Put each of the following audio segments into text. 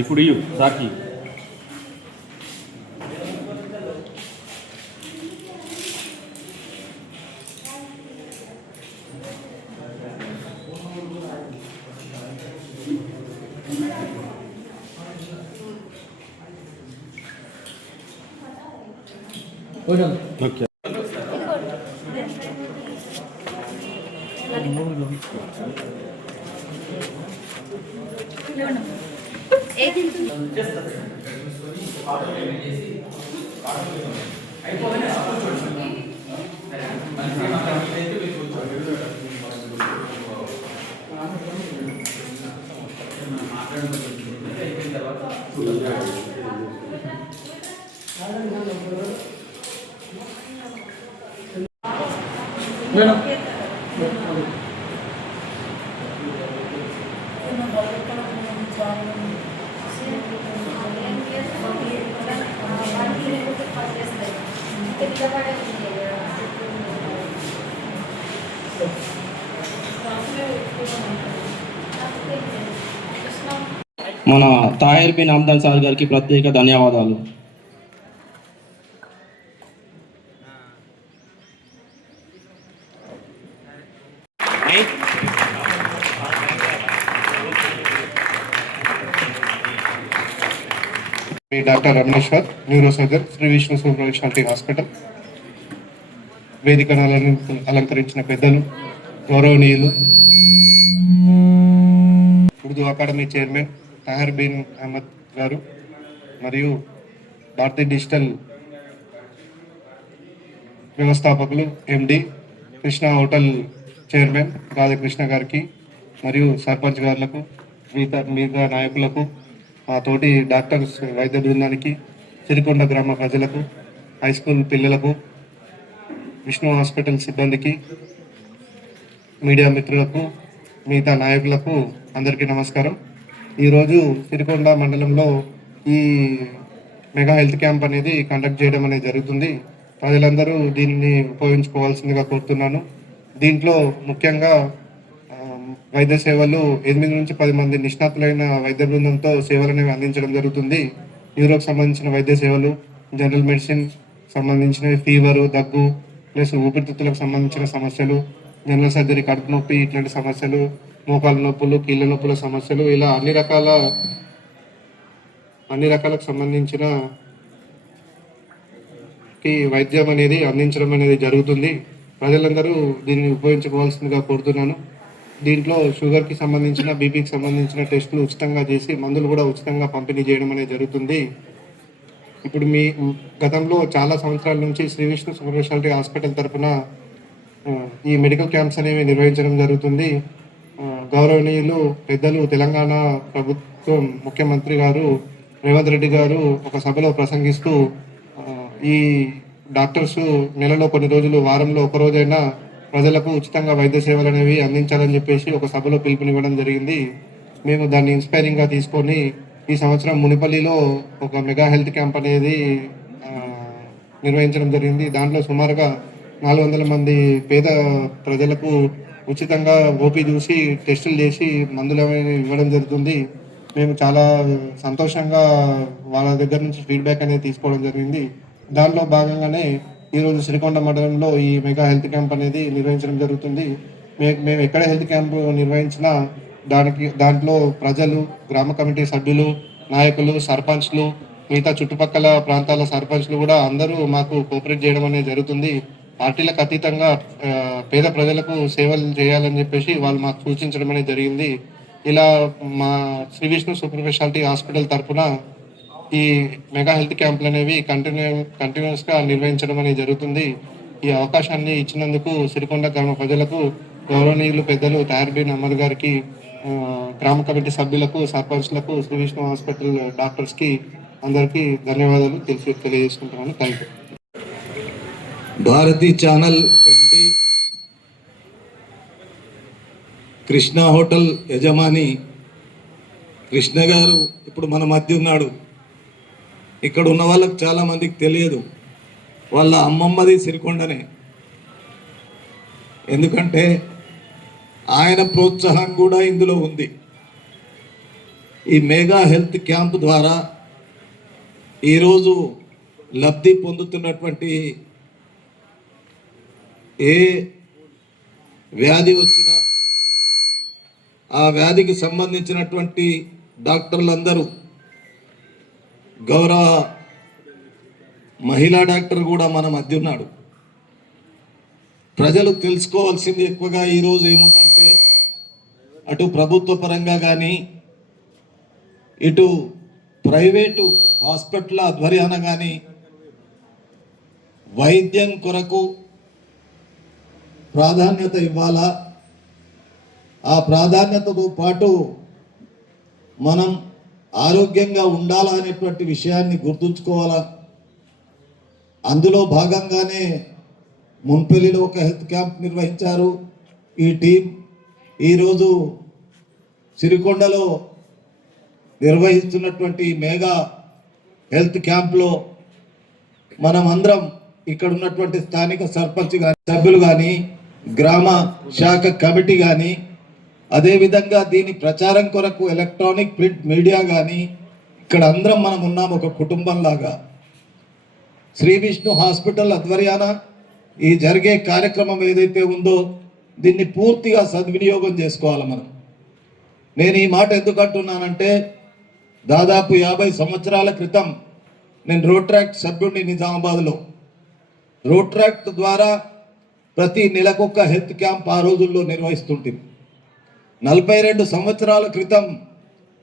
ఇప్పుడు సాకి ఓకే మన తాహిర్ బిన్ హమ్దాన్ సార్ గారికి ప్రత్యేక ధన్యవాదాలు. Doctor Ramaneshwar, neuro surgeon, Shri Vishnu super speciality hospital. వేదికను అలంకరించిన పెద్దలు, గౌరవనీయులు, ఉర్దూ అకాడమీ చైర్మన్ తాహిర్ బిన్ అహ్మద్ గారు మరియు భారతీయ డిజిటల్ వ్యవస్థాపకులు MD Krishna hotel chairman Radhakrishna గారికి మరియు సర్పంచ్ గారులకు, మిగతా నాయకులకు, మా తోటి డాక్టర్స్ వైద్య బృందానికి, సిరికొండ గ్రామ ప్రజలకు, హై స్కూల్ పిల్లలకు, విష్ణు హాస్పిటల్ సిబ్బందికి, మీడియా మిత్రులకు, మిగతా నాయకులకు అందరికీ నమస్కారం. ఈరోజు సిరికొండ మండలంలో ఈ మెగా హెల్త్ క్యాంప్ అనేది కండక్ట్ చేయడం అనేది జరుగుతుంది. ప్రజలందరూ దీనిని ఉపయోగించుకోవాల్సిందిగా కోరుతున్నాను. దీంట్లో ముఖ్యంగా వైద్య సేవలు 8 నుంచి 10 మంది నిష్ణాతులైన వైద్య బృందంతో సేవలు అనేవి అందించడం జరుగుతుంది. న్యూరోకి సంబంధించిన వైద్య సేవలు, జనరల్ మెడిసిన్ సంబంధించిన ఫీవరు, దగ్గు, ప్లస్ ఊపిరితిత్తులకు సంబంధించిన సమస్యలు, జనరల్ సర్జరీ, కడుపు నొప్పి, ఇట్లాంటి సమస్యలు, మోకాలు నొప్పులు, కీళ్ళ నొప్పుల సమస్యలు, ఇలా అన్ని రకాలకు సంబంధించిన వైద్యం అనేది అందించడం అనేది జరుగుతుంది. ప్రజలందరూ దీన్ని ఉపయోగించుకోవాల్సిందిగా కోరుతున్నాను. దీంట్లో షుగర్కి సంబంధించిన, బీపీకి సంబంధించిన టెస్టులు ఉచితంగా చేసి మందులు కూడా ఉచితంగా పంపిణీ చేయడం అనేది జరుగుతుంది. ఇప్పుడు గతంలో చాలా సంవత్సరాల నుంచి Shri Vishnu super speciality hospital తరఫున ఈ మెడికల్ క్యాంప్స్ అనేవి నిర్వహించడం జరుగుతుంది. గౌరవనీయులు పెద్దలు తెలంగాణ ప్రభుత్వం ముఖ్యమంత్రి గారు రేవంత్ రెడ్డి గారు ఒక సభలో ప్రసంగిస్తూ ఈ డాక్టర్స్ నెలలో కొన్ని రోజులు, వారంలో ఒక రోజైనా ప్రజలకు ఉచితంగా వైద్య సేవలు అనేవి అందించాలని చెప్పేసి ఒక సభలో పిలుపునివ్వడం జరిగింది. మేము దాన్ని ఇన్స్పైరింగ్గా తీసుకొని ఈ సంవత్సరం మునిపల్లిలో ఒక మెగా హెల్త్ క్యాంప్ అనేది నిర్వహించడం జరిగింది. దాంట్లో సుమారుగా 400 మంది పేద ప్రజలకు ఉచితంగా ఓపీ చూసి టెస్టులు చేసి మందులు ఇవ్వడం జరుగుతుంది. మేము చాలా సంతోషంగా వాళ్ళ దగ్గర నుంచి ఫీడ్బ్యాక్ అనేది తీసుకోవడం జరిగింది. దానిలో భాగంగానే ఈరోజు సిరికొండ మండలంలో ఈ మెగా హెల్త్ క్యాంప్ అనేది నిర్వహించడం జరుగుతుంది. మేము ఎక్కడ హెల్త్ క్యాంప్ నిర్వహించినా దాంట్లో ప్రజలు, గ్రామ కమిటీ సభ్యులు, నాయకులు, సర్పంచ్లు, మిగతా చుట్టుపక్కల ప్రాంతాల సర్పంచ్లు కూడా అందరూ మాకు కోఆపరేట్ చేయడం అనేది జరుగుతుంది. పార్టీలకు అతీతంగా పేద ప్రజలకు సేవలు చేయాలని చెప్పేసి వాళ్ళు మాకు సూచించడం అనేది జరిగింది. ఇలా మా Shri Vishnu super speciality hospital తరఫున ఈ మెగా హెల్త్ క్యాంపులు అనేవి కంటిన్యూస్గా నిర్వహించడం అనేది జరుగుతుంది. ఈ అవకాశాన్ని ఇచ్చినందుకు సిరికొండ గ్రామ ప్రజలకు, గౌరవనీయులు పెద్దలు తాహిర్ బిన్ అహ్మద్ గారికి, గ్రామ కమిటీ సభ్యులకు, సర్పంచ్లకు, శ్రీ విష్ణు హాస్పిటల్ డాక్టర్స్కి అందరికీ ధన్యవాదాలు తెలియజేసుకుంటున్నాను. Thank you. Bharathi channel MD, Krishna hotel యజమాని కృష్ణ గారు ఇప్పుడు మన మధ్య ఉన్నాడు. ఇక్కడ ఉన్న వాళ్ళకి చాలామందికి తెలియదు, వాళ్ళ అమ్మమ్మది సిరికొండనే. ఎందుకంటే ఆయన ప్రోత్సాహం కూడా ఇందులో ఉంది. ఈ మెగా హెల్త్ క్యాంప్ ద్వారా ఈరోజు లబ్ధి పొందుతున్నటువంటి ఏ వ్యాధి వచ్చినా ఆ వ్యాధికి సంబంధించినటువంటి డాక్టర్లందరూ, గౌరవ మహిళా డాక్టర్ కూడా మన మధ్య ఉన్నాడు. ప్రజలు తెలుసుకోవాల్సింది ఎక్కువగా ఈరోజు ఏముందంటే, అటు ప్రభుత్వ పరంగా కానీ ఇటు ప్రైవేటు హాస్పిటల్ ఆధ్వర్యాన కానీ వైద్యం కొరకు ప్రాధాన్యత ఇవ్వాలా, ఆ ప్రాధాన్యతతో పాటు మనం ఆరోగ్యంగా ఉండాలా అనేటువంటి విషయాన్ని గుర్తుంచుకోవాలా. అందులో భాగంగానే మున్పల్లిలో ఒక హెల్త్ క్యాంప్ నిర్వహించారు ఈ టీం. ఈరోజు సిరికొండలో నిర్వహిస్తున్నటువంటి మెగా హెల్త్ క్యాంప్లో మనం అందరం ఇక్కడ ఉన్నటువంటి స్థానిక సర్పంచ్ కానీ, సభ్యులు కానీ, గ్రామ శాఖ కమిటీ కానీ, అదేవిధంగా దీని ప్రచారం కొరకు ఎలక్ట్రానిక్ ప్రింట్ మీడియా కానీ, ఇక్కడ అందరం మనం ఉన్నాం ఒక కుటుంబంలాగా. శ్రీ విష్ణు హాస్పిటల్ ఆధ్వర్యాన ఈ జరిగే కార్యక్రమం ఏదైతే ఉందో దీన్ని పూర్తిగా సద్వినియోగం చేసుకోవాలి మనం. నేను ఈ మాట ఎందుకు అంటున్నానంటే, దాదాపు 50 సంవత్సరాల క్రితం నేను రోట్రాక్ట్ సభ్యుడిని నిజామాబాద్లో. రోట్రాక్ట్ ద్వారా ప్రతి నెలకొక హెల్త్ క్యాంప్ ఆ రోజుల్లో నిర్వహిస్తుంటుంది. 42 సంవత్సరాల క్రితం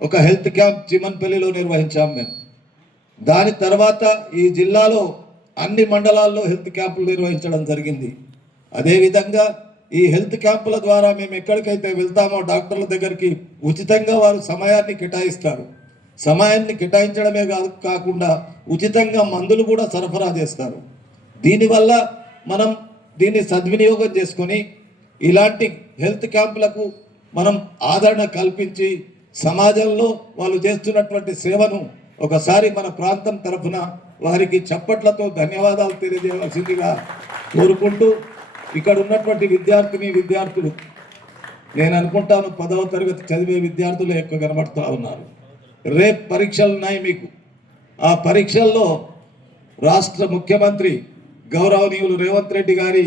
ఒక హెల్త్ క్యాంప్ చిమన్పల్లిలో నిర్వహించాం మేము. దాని తర్వాత ఈ జిల్లాలో అన్ని మండలాల్లో హెల్త్ క్యాంపులు నిర్వహించడం జరిగింది. అదేవిధంగా ఈ హెల్త్ క్యాంపుల ద్వారా మేము ఎక్కడికైతే వెళ్తామో డాక్టర్ల దగ్గరికి ఉచితంగా వారు సమయాన్ని కేటాయిస్తారు. సమయాన్ని కేటాయించడమే కాకుండా ఉచితంగా మందులు కూడా సరఫరా చేస్తారు. దీనివల్ల మనం దీన్ని సద్వినియోగం చేసుకొని ఇలాంటి హెల్త్ క్యాంపులకు మనం ఆదరణ కల్పించి సమాజంలో వాళ్ళు చేస్తున్నటువంటి సేవను ఒకసారి మన ప్రాంతం తరఫున వారికి చప్పట్లతో ధన్యవాదాలు తెలియజేయవలసిందిగా కోరుకుంటూ, ఇక్కడ ఉన్నటువంటి విద్యార్థులు నేను అనుకుంటాను 10వ తరగతి చదివే విద్యార్థులు ఎక్కువ కనబడుతూ ఉన్నారు. రేపు పరీక్షలు ఉన్నాయి మీకు. ఆ పరీక్షల్లో రాష్ట్ర ముఖ్యమంత్రి గౌరవనీయులు రేవంత్ రెడ్డి గారి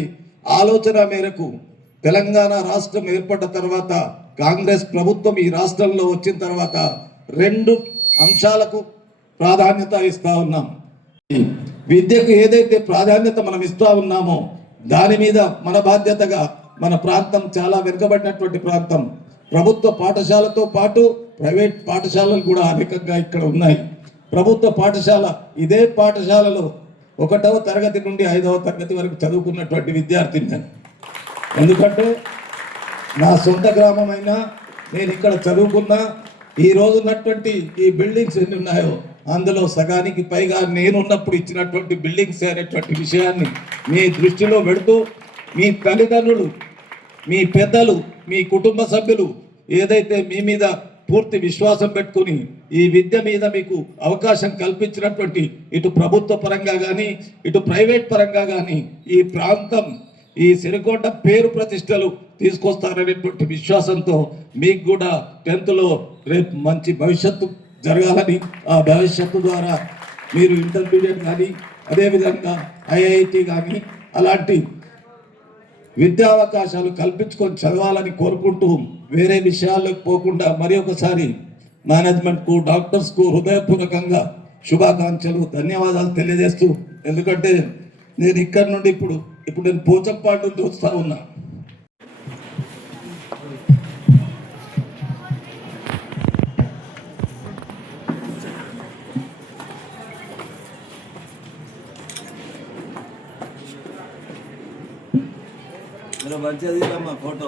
ఆలోచన మేరకు తెలంగాణ రాష్ట్రం ఏర్పడ్డ తర్వాత, కాంగ్రెస్ ప్రభుత్వం ఈ రాష్ట్రంలో వచ్చిన తర్వాత 2 అంశాలకు ప్రాధాన్యత ఇస్తూ ఉన్నాం. విద్యకు ఏదైతే ప్రాధాన్యత మనం ఇస్తూ ఉన్నామో దాని మీద మన బాధ్యతగా, మన ప్రాంతం చాలా వెనుకబడినటువంటి ప్రాంతం. ప్రభుత్వ పాఠశాలతో పాటు ప్రైవేట్ పాఠశాలలు కూడా అనేకంగా ఇక్కడ ఉన్నాయి. ప్రభుత్వ పాఠశాల, ఇదే పాఠశాలలో 1వ తరగతి నుండి 5వ తరగతి వరకు చదువుకున్నటువంటి విద్యార్థిని నేను. ఎందుకంటే నా సొంత గ్రామమైనా నేను ఇక్కడ చదువుకున్నా. ఈ రోజు ఉన్నటువంటి ఈ బిల్డింగ్స్ ఎన్ని ఉన్నాయో అందులో సగానికి పైగా నేనున్నప్పుడు ఇచ్చినటువంటి బిల్డింగ్స్ అనేటువంటి విషయాన్ని మీ దృష్టిలో పెడుతూ, మీ తల్లిదండ్రులు, మీ పెద్దలు, మీ కుటుంబ సభ్యులు ఏదైతే మీ మీద పూర్తి విశ్వాసం పెట్టుకుని ఈ విద్య మీద మీకు అవకాశం కల్పించినటువంటి ఇటు ప్రభుత్వ పరంగా కానీ ఇటు ప్రైవేట్ పరంగా కానీ ఈ ప్రాంతం, ఈ సిరికొండ పేరు ప్రతిష్టలు తీసుకొస్తారనేటువంటి విశ్వాసంతో మీకు కూడా 10th రేపు మంచి భవిష్యత్తు జరగాలని, ఆ భవిష్యత్తు ద్వారా మీరు ఇంటర్మీడియట్ కానీ అదేవిధంగా ఐఐటి కానీ అలాంటి విద్యా అవకాశాలు కల్పించుకొని చదవాలని కోరుకుంటూ, వేరే విషయాల్లోకి పోకుండా మరి ఒకసారి మేనేజ్మెంట్కు, డాక్టర్స్కు హృదయపూర్వకంగా శుభాకాంక్షలు, ధన్యవాదాలు తెలియజేస్తూ, ఎందుకంటే నేను ఇక్కడ నుండి ఇప్పుడు నేను పోచంపాడు నుండి వస్తూ ఉన్నా. మంచిగా మా ఫోటో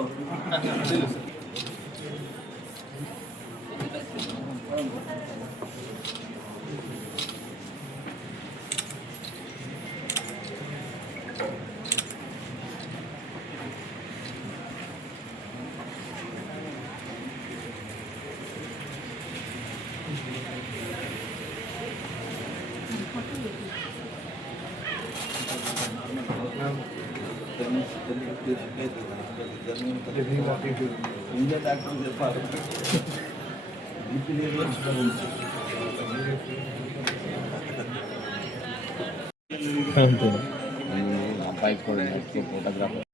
ఇండియన్ డాక్టర్ చెప్పారు అబ్బాయి కూడా ఫోటోగ్రాఫర్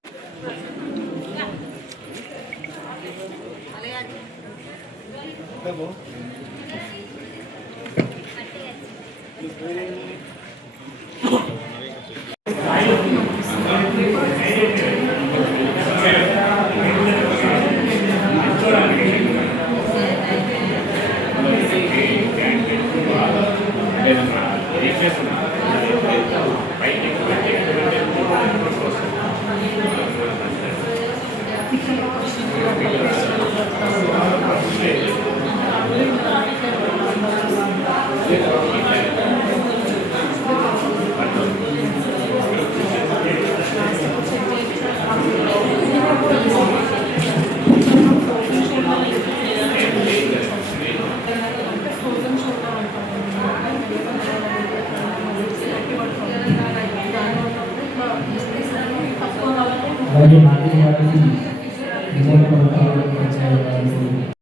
Bagaimana